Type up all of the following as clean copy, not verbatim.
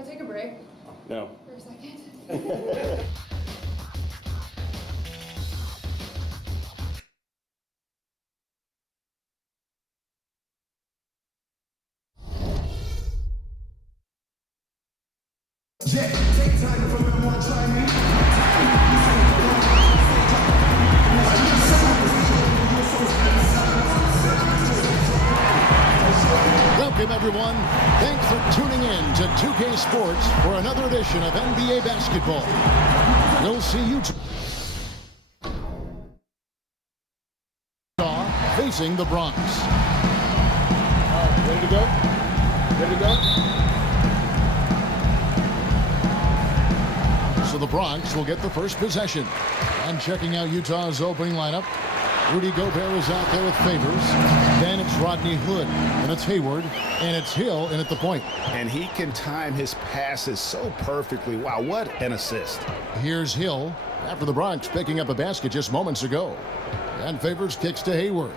Can I take a break No. for a second? Yeah, take time to remember one try me. Welcome, everyone. Thanks for tuning in to 2K Sports for another edition of NBA basketball. We'll see you facing the Bronx. Ready to go? Ready to go? So the Bronx will get the first possession. And checking out Utah's opening lineup, Rudy Gobert is out there with Favors. Then it's Rodney Hood, and it's Hayward, and it's Hill in at the point. And he can time his passes so perfectly. Wow, what an assist. Here's Hill after the Bronx picking up a basket just moments ago. And Favors kicks to Hayward.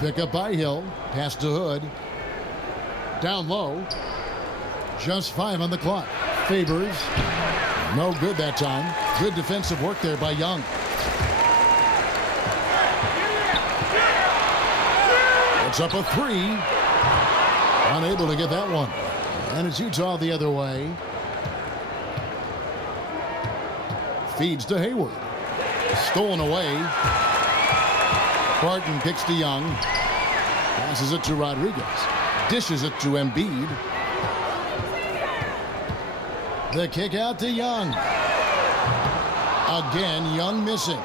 Pick up by Hill, pass to Hood. Down low. Just 5 on the clock. Favors. No good that time. Good defensive work there by Young. It's up a 3. Unable to get that one. And it's Utah the other way. Feeds to Hayward. Stolen away. Barton kicks to Young. Passes it to Rodriguez. Dishes it to Embiid. The kick out to Young. Again, Young missing.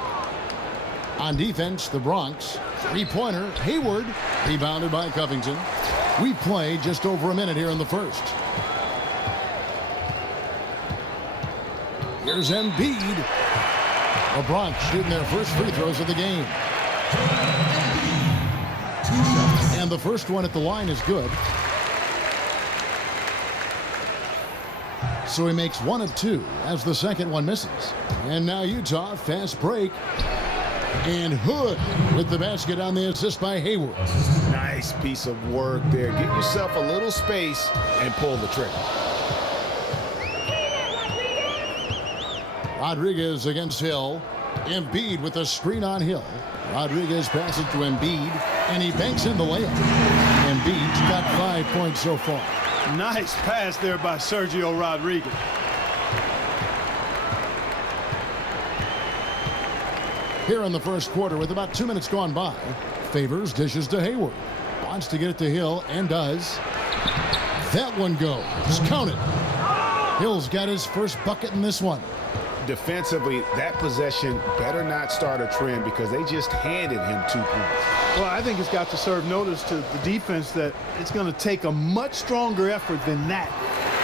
On defense, the Bronx. Three-pointer, Hayward. Rebounded by Covington. We play just over a minute here in the first. Here's Embiid. The Bronx shooting their first free throws of the game. And the first one at the line is good. So he makes 1 of 2 as the second one misses. And now Utah, fast break. And Hood with the basket on the assist by Hayward. Nice piece of work there. Give yourself a little space and pull the trigger. Rodriguez against Hill. Embiid with a screen on Hill. Rodriguez passes to Embiid, and he banks in the layup. Embiid's got 5 points so far. Nice pass there by Sergio Rodriguez. Here in the first quarter with about 2 minutes gone by, Favors dishes to Hayward. Wants to get it to Hill and does. That one goes. Count it. Hill's got his first bucket in this one. Defensively, that possession better not start a trend because they just handed him 2 points. Well, I think it's got to serve notice to the defense that it's going to take a much stronger effort than that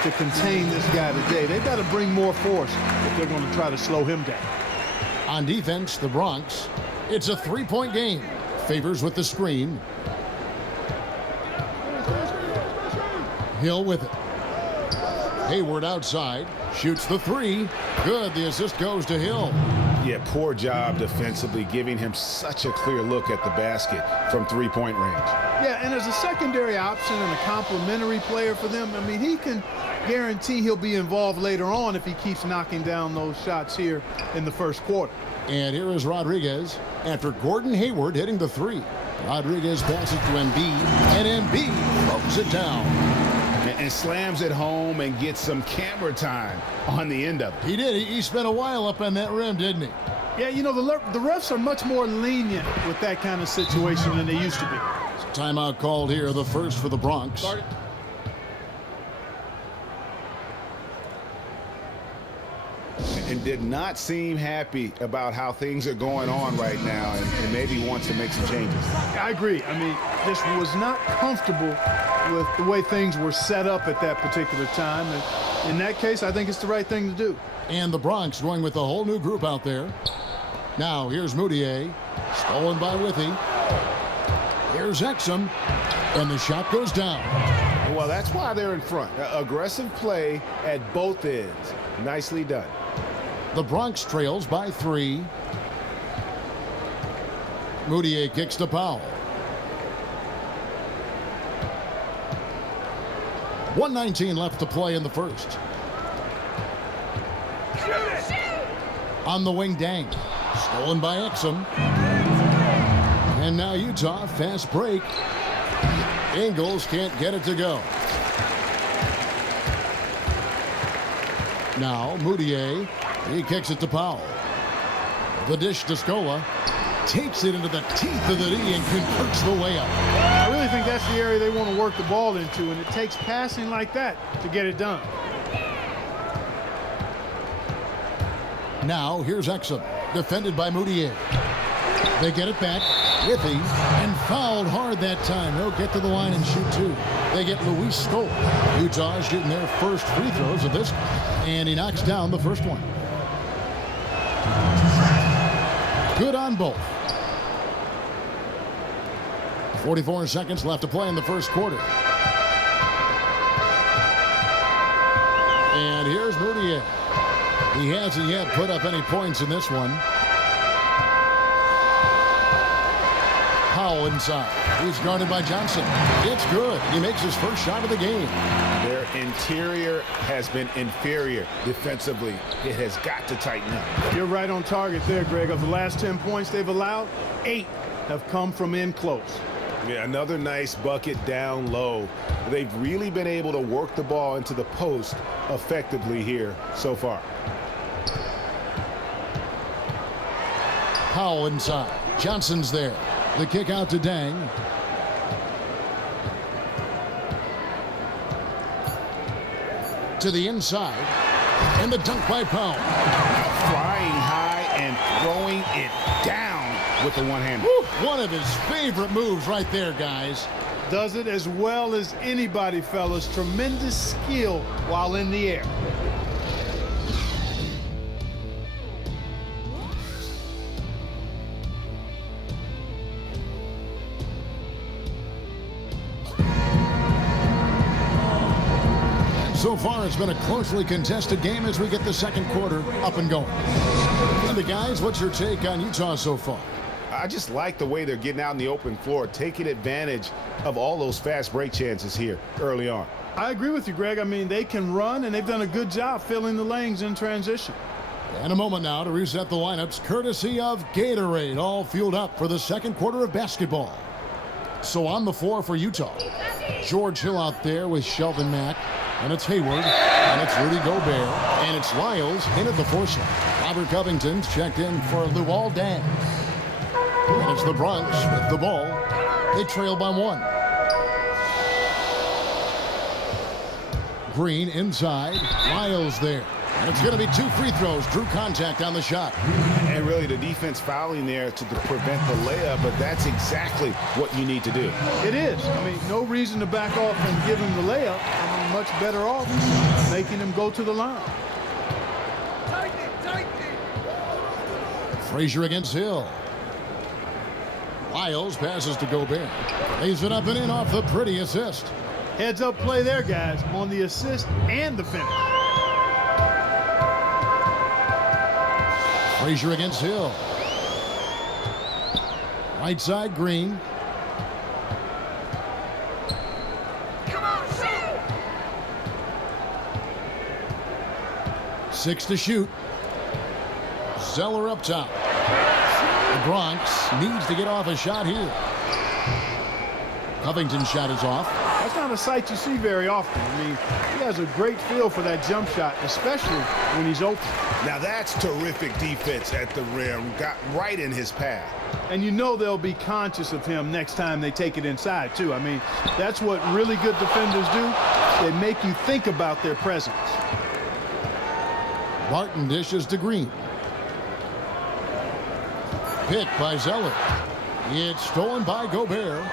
to contain this guy today. They've got to bring more force if they're going to try to slow him down. On defense, the Bronx. It's a 3-point game. Favors with the screen. Hill with it. Hayward outside. Shoots the 3. Good. The assist goes to Hill. Yeah, poor job defensively, giving him such a clear look at the basket from 3-point range. Yeah, and as a secondary option and a complementary player for them, I mean, he can guarantee he'll be involved later on if he keeps knocking down those shots here in the first quarter. And here is Rodriguez after Gordon Hayward hitting the 3. Rodriguez passes to Embiid, and Embiid throws it down. And slams it home and gets some camera time on the end of it. He did. He spent a while up on that rim, didn't he? Yeah, you know, the refs are much more lenient with that kind of situation than they used to be. Timeout called here, the first for the Bronx. And did not seem happy about how things are going on right now and maybe wants to make some changes. I agree. I mean, just was not comfortable with the way things were set up at that particular time. And in that case, I think it's the right thing to do. And the Bronx going with a whole new group out there. Now, here's Moutier. Stolen by Withy. Here's Exum. And the shot goes down. Well, that's why they're in front. Aggressive play at both ends. Nicely done. The Bronx trails by 3. Moutier kicks to Powell. 1:19 left to play in the first. On the wing, Dang. Stolen by Exum. And now Utah, fast break. Ingles can't get it to go. Now Moutier, he kicks it to Powell. The dish to Scola. Takes it into the teeth of the D and converts the layup. I really think that's the area they want to work the ball into, and it takes passing like that to get it done. Now here's Exum, defended by Moutier. They get it back. Withy, and fouled hard that time. He'll get to the line and shoot two. They get Luis Scola. Utah shooting their first free throws of this, and he knocks down the first one. Good on both. 44 seconds left to play in the first quarter. And here's Moutier. He hasn't yet put up any points in this one. Powell inside. He's guarded by Johnson. It's good. He makes his first shot of the game. Their interior has been inferior defensively. It has got to tighten up. You're right on target there, Greg. Of the last 10 points they've allowed, 8 have come from in close. Yeah, another nice bucket down low. They've really been able to work the ball into the post effectively here so far. Powell inside. Johnson's there. The kick out to Dang. To the inside. And the dunk by Powell. Flying high and throwing it down with the one-hander. One of his favorite moves right there, guys. Does it as well as anybody, fellas. Tremendous skill while in the air. So far, it's been a closely contested game as we get the second quarter up and going. And the guys, what's your take on Utah so far? I just like the way they're getting out in the open floor, taking advantage of all those fast break chances here early on. I agree with you, Greg. I mean, they can run, and they've done a good job filling the lanes in transition. And a moment now to reset the lineups, courtesy of Gatorade, all fueled up for the second quarter of basketball. So on the floor for Utah, George Hill out there with Shelvin Mack. And it's Hayward, and it's Rudy Gobert, and it's Lyles in at the foursome. Robert Covington's checked in for Luol Deng. And it's the Bronx with the ball. They trail by 1. Green inside, Lyles there. And it's going to be 2 free throws. Drew contact on the shot. And really the defense fouling there to prevent the layup, but that's exactly what you need to do. It is. I mean, no reason to back off and give him the layup. I mean, much better off making him go to the line. Frazier against Hill. Lyles passes to Gobert. Lays it up and in off the pretty assist. Heads up play there, guys, on the assist and the finish. Frazier against Hill. Right side, Green. Come on, shoot! 6 to shoot. Zeller up top. The Bronx needs to get off a shot here. Covington's shot is off. That's not a sight you see very often. I mean, he has a great feel for that jump shot, especially when he's open. Now that's terrific defense at the rim. Got right in his path. And you know they'll be conscious of him next time they take it inside, too. I mean, that's what really good defenders do. They make you think about their presence. Barton dishes to Green. Picked by Zeller. It's stolen by Gobert.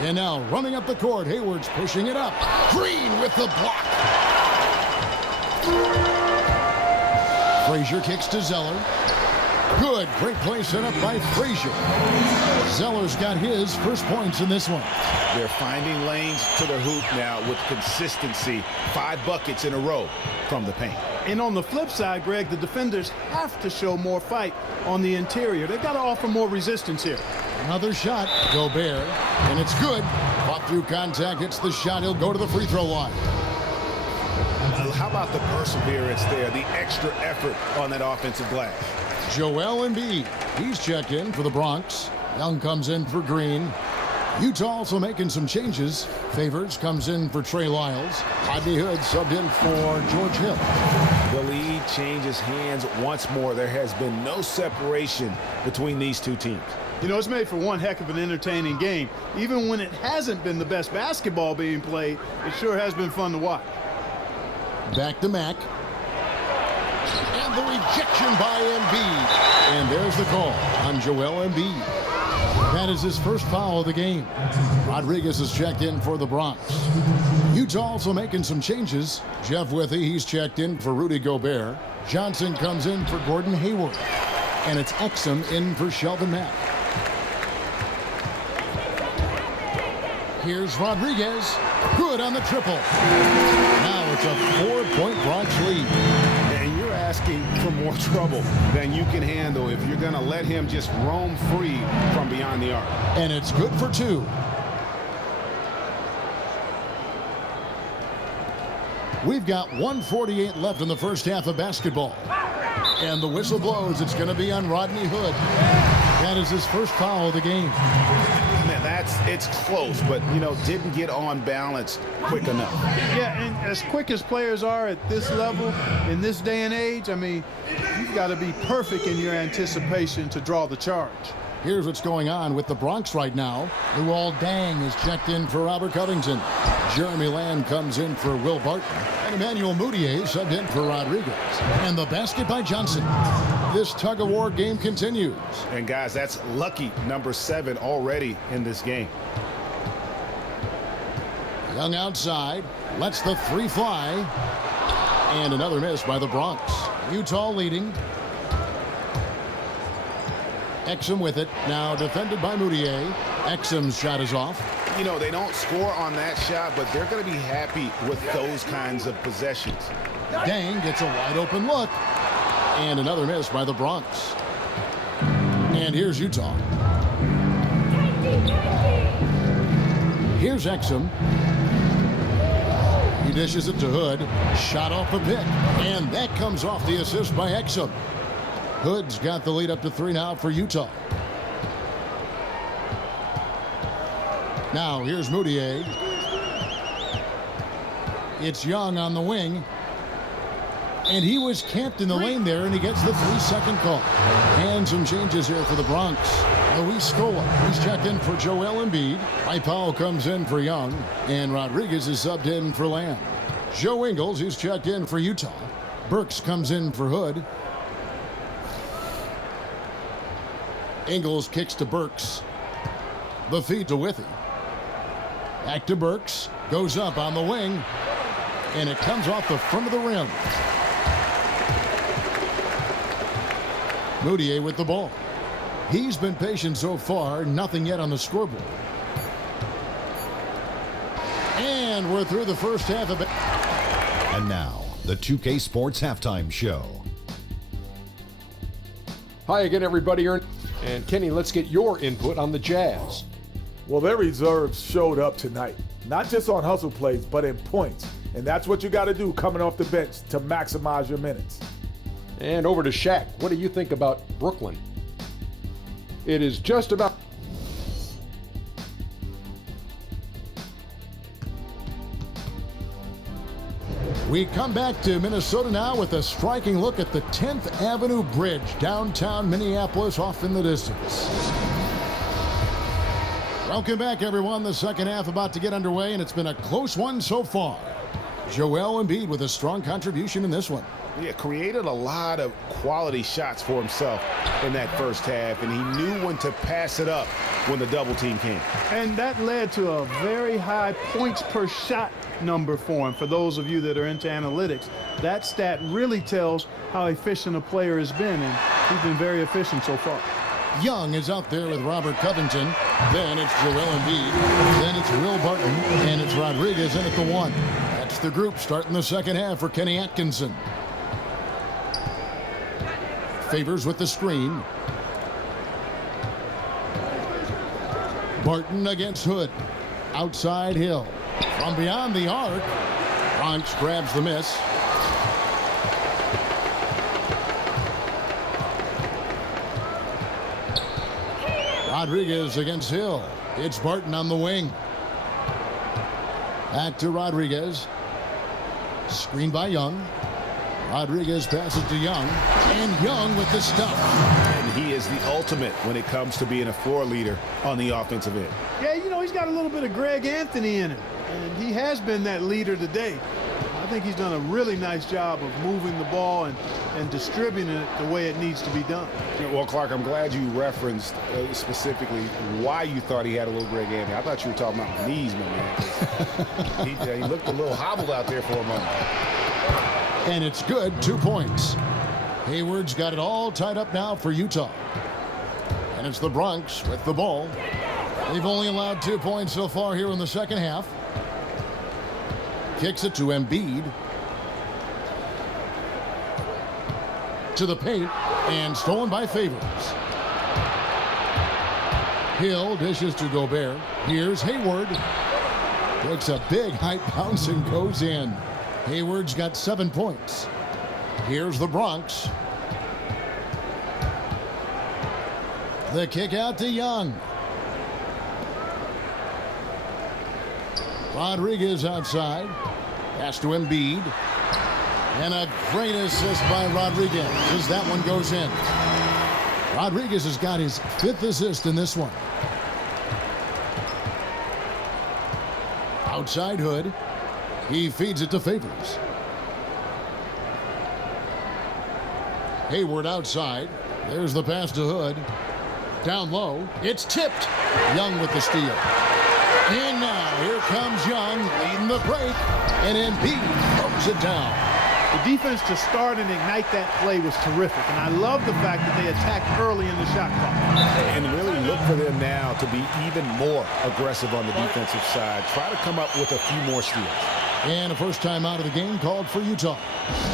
And now running up the court, Hayward's pushing it up. Green with the block. Frazier kicks to Zeller. Good, great play set up by Frazier. Zeller's got his first points in this one. They're finding lanes to the hoop now with consistency. 5 buckets in a row from the paint. And on the flip side, Greg, the defenders have to show more fight on the interior. They've got to offer more resistance here. Another shot, Gobert, and it's good. Caught Through contact, hits the shot. He'll go to the free throw line. How about the perseverance there, the extra effort on that offensive glass? Joel Embiid, he's checked in for the Bronx. Young comes in for Green. Utah also making some changes. Favors comes in for Trey Lyles. Rodney Hood subbed in for George Hill. The lead changes hands once more. There has been no separation between these two teams. You know, it's made for one heck of an entertaining game. Even when it hasn't been the best basketball being played, it sure has been fun to watch. Back to Mack. And the rejection by Embiid. And there's the call on Joel Embiid. That is his first foul of the game. Rodriguez is checked in for the Bronx. Utah also making some changes. Jeff Withy, he's checked in for Rudy Gobert. Johnson comes in for Gordon Hayward. And it's Exum in for Shelvin Mack. Here's Rodriguez. Good on the triple. Now it's a 4-point Bronx lead. And you're asking for more trouble than you can handle if you're going to let him just roam free from beyond the arc. And it's good for 2. We've got 1:48 left in the first half of basketball. And the whistle blows. It's going to be on Rodney Hood. That is his first foul of the game. Man, it's close, but, you know, didn't get on balance quick enough. Yeah, and as quick as players are at this level, in this day and age, I mean, you've got to be perfect in your anticipation to draw the charge. Here's what's going on with the Bronx right now. Luol Deng is checked in for Robert Covington. Jeremy Lamb comes in for Will Barton. And Emmanuel Mudiay subbed in for Rodriguez. And the basket by Johnson. This tug-of-war game continues. And, guys, that's lucky number 7 already in this game. Young outside. Lets the 3 fly. And another miss by the Bronx. Utah leading. Exum with it. Now defended by Mudiay. Exum's shot is off. You know, they don't score on that shot, but they're going to be happy with those kinds of possessions. Deng gets a wide open look. And another miss by the Bronx. And here's Utah. Here's Exum. He dishes it to Hood. Shot off the pick. And that comes off the assist by Exum. Hood's got the lead up to 3 now for Utah. Now here's Mudiay. It's Young on the wing. And he was camped in the lane there, and he gets the 3-second call. And some changes here for the Bronx. Luis Scola, he's checked in for Joel Embiid. Mike Powell comes in for Young. And Rodriguez is subbed in for Lamb. Joe Ingles, he's checked in for Utah. Burks comes in for Hood. Ingles kicks to Burks. The feed to Withy. Back to Burks. Goes up on the wing. And it comes off the front of the rim. Mudiay with the ball. He's been patient so far. Nothing yet on the scoreboard. And we're through the first half of it. And now, the 2K Sports Halftime Show. Hi again, everybody. And Kenny, let's get your input on the Jazz. Well, their reserves showed up tonight, not just on hustle plays, but in points. And that's what you got to do coming off the bench to maximize your minutes. And over to Shaq. What do you think about Brooklyn? It is just about... We come back to Minnesota now with a striking look at the 10th Avenue Bridge, downtown Minneapolis, off in the distance. Welcome back, everyone. The second half about to get underway, and it's been a close one so far. Joel Embiid with a strong contribution in this one. Yeah, created a lot of quality shots for himself in that first half, and he knew when to pass it up when the double team came. And that led to a very high points per shot number for him. For those of you that are into analytics, that stat really tells how efficient a player has been, and he's been very efficient so far. Young is out there with Robert Covington. Then it's Joel Embiid. Then it's Will Barton. And it's Rodriguez in at the 1. That's the group starting the second half for Kenny Atkinson. Favors with the screen. Barton against Hood. Outside Hill. From beyond the arc. Bronx grabs the miss. Rodriguez against Hill. It's Barton on the wing. Back to Rodriguez. Screen by Young. Rodriguez passes to Young. And Young with the stuff. And he is the ultimate when it comes to being a floor leader on the offensive end. Yeah, you know, he's got a little bit of Greg Anthony in him. And he has been that leader today. I think he's done a really nice job of moving the ball and distributing it the way it needs to be done. Well, Clark, I'm glad you referenced specifically why you thought he had a little Greg Anthony. I thought you were talking about knees, my man. He looked a little hobbled out there for a moment. And it's good, 2 points. Hayward's got it all tied up now for Utah. And it's the Bronx with the ball. They've only allowed 2 points so far here in the second half. Kicks it to Embiid. To the paint, and stolen by Favors. Hill dishes to Gobert. Here's Hayward. Takes a big height bounce and goes in. Hayward's got 7 points. Here's the Bronx. The kick out to Young. Rodriguez outside. Pass to Embiid. And a great assist by Rodriguez as that one goes in. Rodriguez has got his 5th assist in this one. Outside Hood. He feeds it to Favors. Hayward outside. There's the pass to Hood. Down low. It's tipped. Young with the steal. And now here comes Young leading the break. And Embiid throws it down. The defense to start and ignite that play was terrific. And I love the fact that they attacked early in the shot clock. And really look for them now to be even more aggressive on the defensive side. Try to come up with a few more steals. And a first time out of the game called for Utah.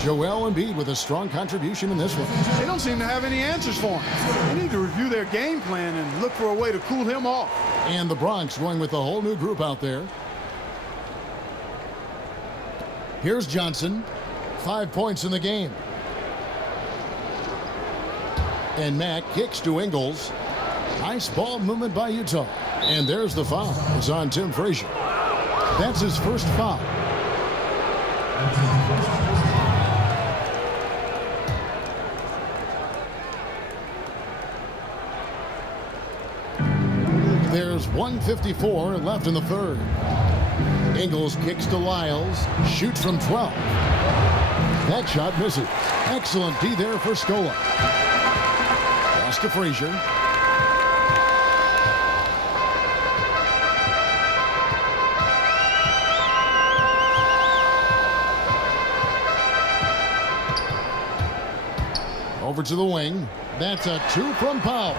Joel Embiid with a strong contribution in this one. They don't seem to have any answers for him. They need to review their game plan and look for a way to cool him off. And the Bronx going with a whole new group out there. Here's Johnson. 5 points in the game. And Mack kicks to Ingles. Nice ball movement by Utah. And there's the foul. It's on Tim Frazier. That's his first foul. There's 1:54 left in the third. Ingles kicks to Lyles. Shoots from 12. That shot misses. Excellent D there for Scola. Pass to Frazier. Over to the wing. That's a 2 from Powell.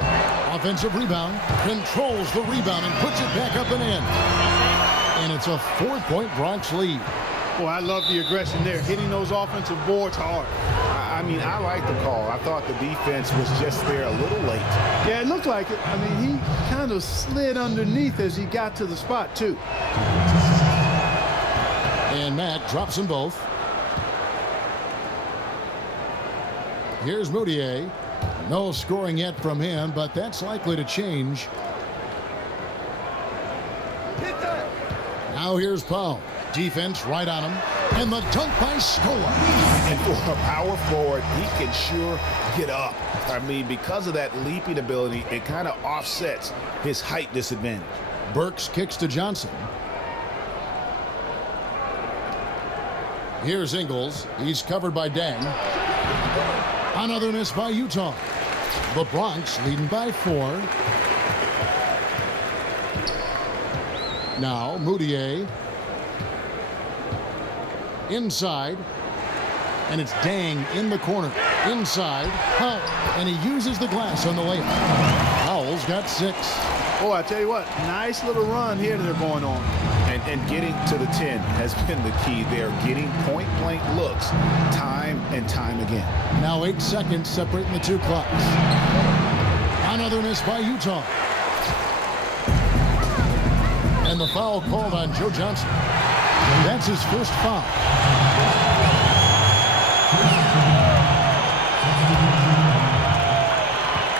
Offensive rebound. Controls the rebound and puts it back up and in. And it's a 4-point Bronx lead. Boy, I love the aggression there, hitting those offensive boards hard. I mean, I like the call. I thought the defense was just there a little late. Yeah, it looked like it. I mean, he kind of slid underneath as he got to the spot, too. And Matt drops them both. Here's Moutier. No scoring yet from him, but that's likely to change. Now here's Powell. Defense right on him. And the dunk by Scola. And for a power forward, he can sure get up. I mean, because of that leaping ability, it kind of offsets his height disadvantage. Burks kicks to Johnson. Here's Ingles. He's covered by Deng. Another miss by Utah. The Bronx leading by 4. Now Moutier. Inside. And it's Deng in the corner. Inside. Powell. And he uses the glass on the layup. Powell's got 6. Boy, I tell you what, nice little run here that they're going on. And getting to the 10 has been the key. They're getting point-blank looks time and time again. Now 8 seconds separating the 2 clocks. Another miss by Utah. And the foul called on Joe Johnson. That's his first foul.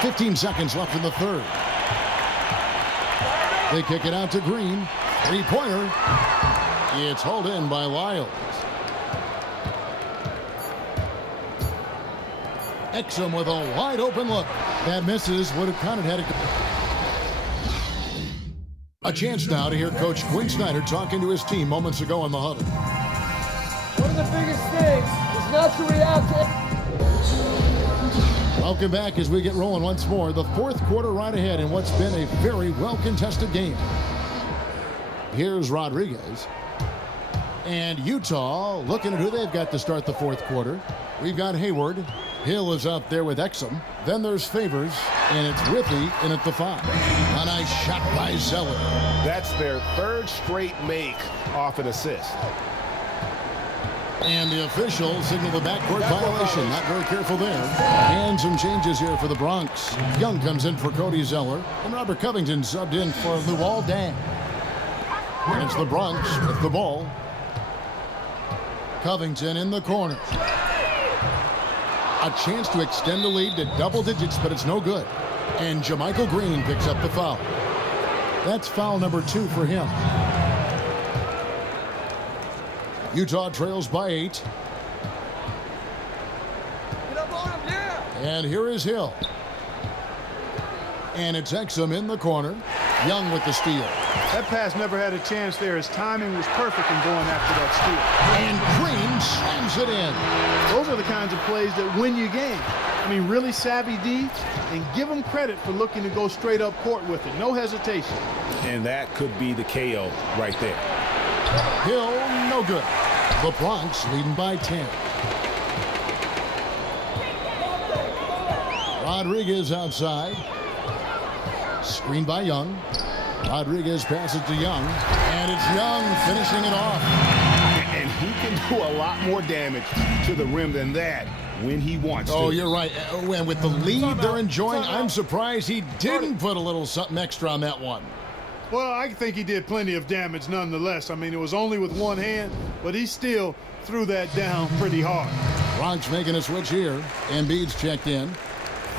"15 seconds left in the third. They kick it out to Green. Three-pointer. It's hauled in by Lyles. Exum with a wide-open look. That misses. Would have counted had it. A chance now to hear Coach Quinn Snyder talking to his team moments ago in the huddle. One of the biggest things is not to react to. Welcome back as we get rolling once more. The fourth quarter right ahead in what's been a very well-contested game. Here's Rodriguez. And Utah looking at who they've got to start the fourth quarter. We've got Hayward. Hill is out there with Exum. Then there's Favors, and it's Withy in at the 5. A nice shot by Zeller. That's their third straight make off an assist. And the official signaled the backcourt violation. Not very careful there. And some changes here for the Bronx. Young comes in for Cody Zeller. And Robert Covington subbed in for Luol Deng. And it's the Bronx with the ball. Covington in the corner. A chance to extend the lead to double digits, but it's no good. And JaMychal Green picks up the foul. That's foul number 2 for him. Utah trails by 8. Get up on him, yeah. And here is Hill. And it's Exum in the corner. Young with the steal. That pass never had a chance there. His timing was perfect in going after that steal. And Green slams it in. Those are the kinds of plays that win you game. I mean, really savvy D, and give him credit for looking to go straight up court with it. No hesitation. And that could be the KO right there. Hill, no good. The Bronx leading by 10. Rodriguez outside. Screened by Young. Rodriguez passes to Young. And it's Young finishing it off. And he can do a lot more damage to the rim than that when he wants to. Oh, you're right. And with the lead they're enjoying, I'm surprised he didn't put a little something extra on that one. Well, I think he did plenty of damage nonetheless. I mean, it was only with one hand, but he still threw that down pretty hard. Bronx making a switch here. Embiid's checked in.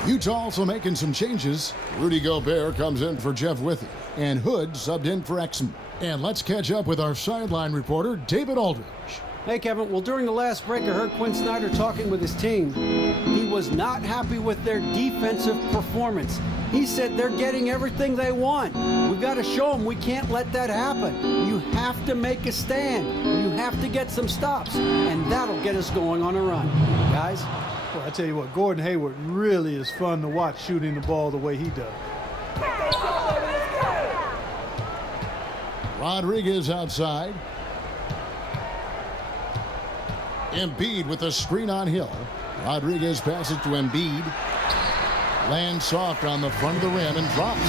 Utah also making some changes. Rudy Gobert comes in for Jeff Withy. And Hood subbed in for Exum. And let's catch up with our sideline reporter, David Aldridge. Hey, Kevin. Well, during the last break, I heard Quinn Snyder talking with his team. He was not happy with their defensive performance. He said they're getting everything they want. We've got to show them we can't let that happen. You have to make a stand. You have to get some stops, and that'll get us going on a run. Guys? Well, I tell you what, Gordon Hayward really is fun to watch shooting the ball the way he does. Rodriguez outside. Embiid with a screen on Hill. Rodriguez passes to Embiid. Lands soft on the front of the rim and drops.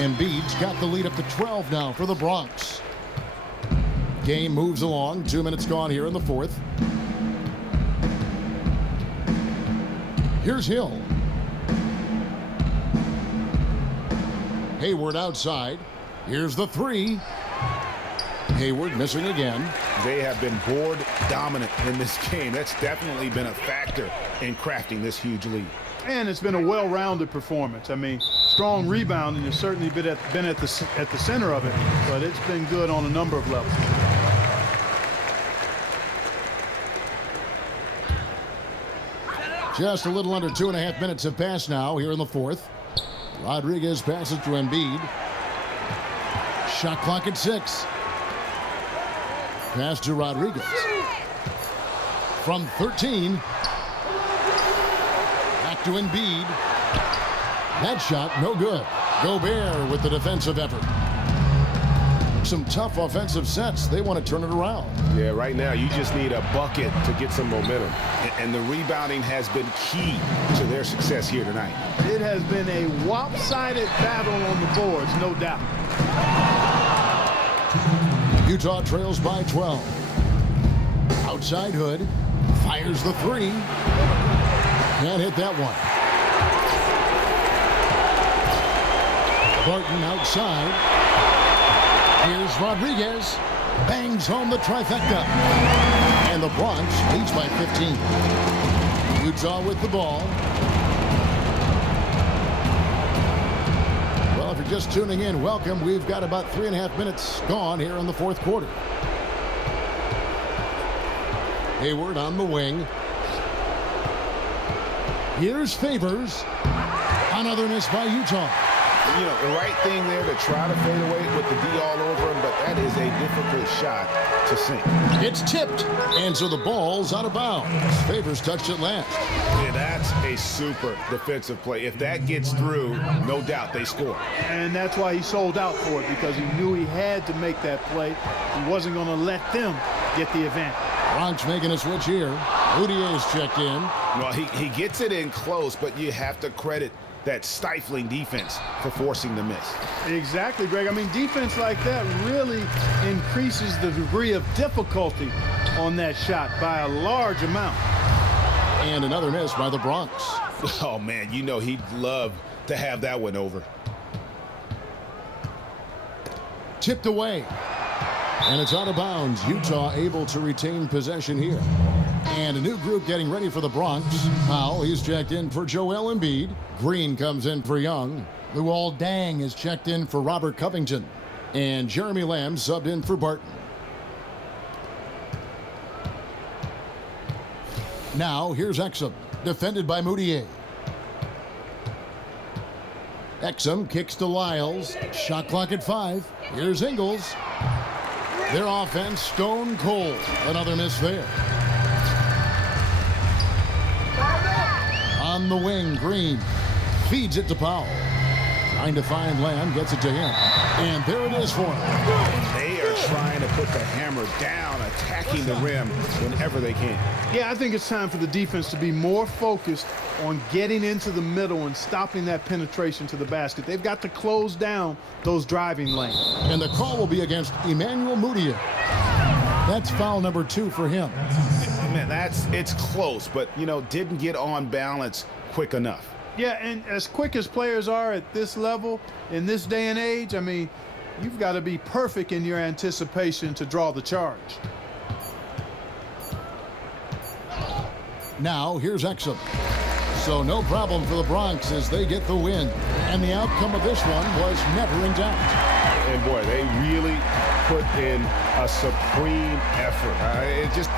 Embiid's got the lead up to 12 now for the Bronx. Game moves along. 2 minutes gone here in the fourth. Here's Hill. Hayward outside. Here's the 3. Hayward missing again. They have been board dominant in this game. That's definitely been a factor in crafting this huge lead. And it's been a well-rounded performance. I mean, strong rebounding has certainly been at the center of it, but it's been good on a number of levels. Just a little under 2.5 minutes have passed now here in the fourth. Rodriguez passes to Embiid. Shot clock at 6. Pass to Rodriguez. From 13. Back to Embiid. That shot, no good. Gobert with the defensive effort. Some tough offensive sets. They want to turn it around. Yeah, right now you just need a bucket to get some momentum. And the rebounding has been key to their success here tonight. It has been a lopsided battle on the boards, no doubt. Utah trails by 12. Outside Hood. Fires the 3. Can't hit that one. Barton outside. Here's Rodriguez. Bangs home the trifecta. And the Bronx leads by 15. Utah with the ball. Well, if you're just tuning in, welcome. We've got about 3.5 minutes gone here in the fourth quarter. Hayward on the wing. Here's Favors. Another miss by Utah. You know, the right thing there to try to fade away with the D all over him, but that is a difficult shot to sink. It's tipped, and so the ball's out of bounds. Favors touched it last. Yeah, that's a super defensive play. If that gets through, no doubt they score. And that's why he sold out for it, because he knew he had to make that play. He wasn't going to let them get the advantage. Bronx making a switch here. Udier's checked in. Well, he gets it in close, but you have to credit that stifling defense for forcing the miss. Exactly, Greg. I mean, defense like that really increases the degree of difficulty on that shot by a large amount. And another miss by the Bronx. Oh, man, you know he'd love to have that one over. Tipped away. And it's out of bounds. Utah able to retain possession here. And a new group getting ready for the Bronx. Powell, he's checked in for Joel Embiid. Green comes in for Young. Luol Deng is checked in for Robert Covington. And Jeremy Lamb subbed in for Barton. Now, here's Exum, defended by Moutier. Exum kicks to Lyles. Shot clock at 5. Here's Ingles. Their offense stone cold. Another miss there. On the wing, Green feeds it to Powell. Trying to find Lamb, gets it to him. And there it is for him. They are trying to put the hammer down, attacking the rim whenever they can. Yeah, I think it's time for the defense to be more focused on getting into the middle and stopping that penetration to the basket. They've got to close down those driving lanes. And the call will be against Emmanuel Moutier. That's foul number 2 for him. Man, it's close, but, you know, didn't get on balance quick enough. Yeah, and as quick as players are at this level, in this day and age, I mean, you've got to be perfect in your anticipation to draw the charge. Now, here's Exum. So no problem for the Bronx as they get the win. And the outcome of this one was never in doubt. And, boy, they really put in a supreme effort. It just